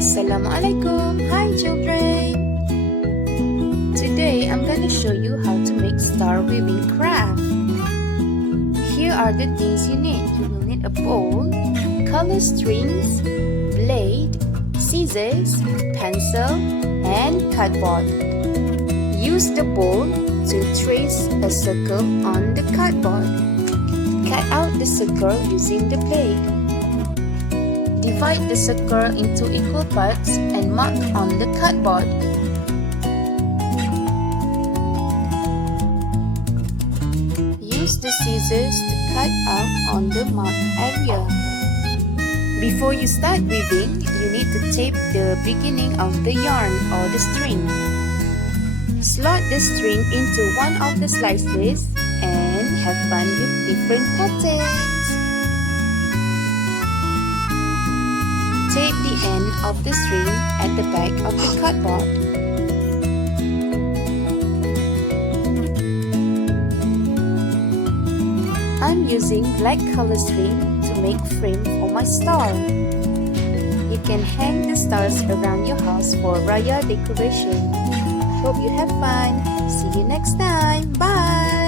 Assalamualaikum. Hi children. Today I'm gonna show you how to make star weaving craft. Here are the things you need. You will need a bowl, color strings, blade, scissors, pencil, and cardboard. Use the bowl to trace a circle on the cardboard. Cut out the circle using the blade. Divide the circle into equal parts and mark on the cardboard. Use the scissors to cut out on the marked area. Before you start weaving, you need to tape the beginning of the yarn or the string. Slot the string into one of the slices and have fun with different patterns. Tape the end of the string at the back of the cardboard. I'm using black color string to make frame for my star. You can hang the stars around your house for Raya decoration. Hope you have fun. See you next time. Bye!